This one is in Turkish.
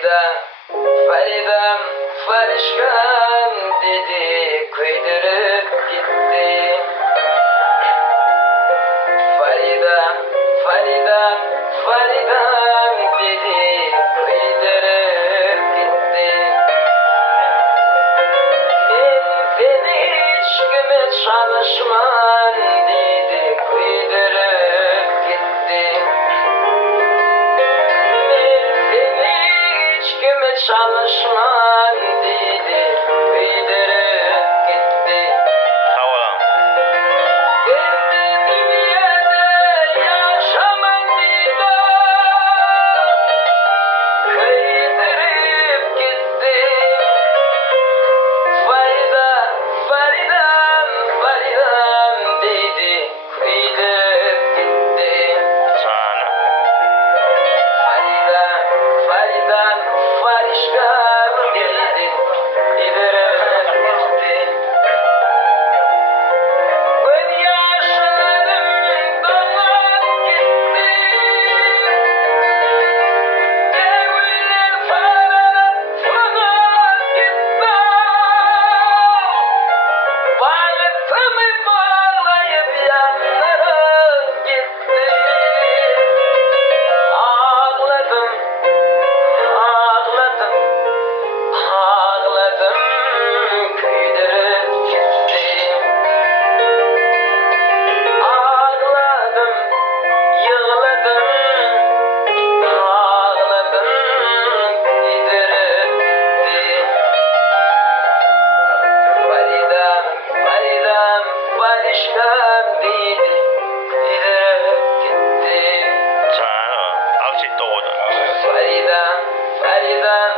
Farida, Faridam, Farişkan dedi, kıydırıp gitti. Faridam, Faridam, Faridam dedi, kıydırıp gitti. Men seni hiç kime çalışman dedi, kıydırıp gitti. Kime çalışman dedi, kıydırıp gitti. Sağ olun. Kendi dünyada yaşaman dedi, kıydırıp gitti. Farida, Faridam, Faridam dedi, kıydırıp gitti. Sağ olun. Faridam, Faridam, Farişkan dedi, kıydırıp gitti. Gözyaşlarım dolar gitti. Devler fırlar gitti. Bağıtımı bağlayıp yanlara gitti. Ağladım, ağladım, ağladım, kıydırıp gitti. Ağladım, yığladım, ağladım, kıydırıp gitti. Faridam, Faridam, Farişkan dedi, kıydırıp gitti. Sağ olun. Alçı doğdun. Faridam, Faridam,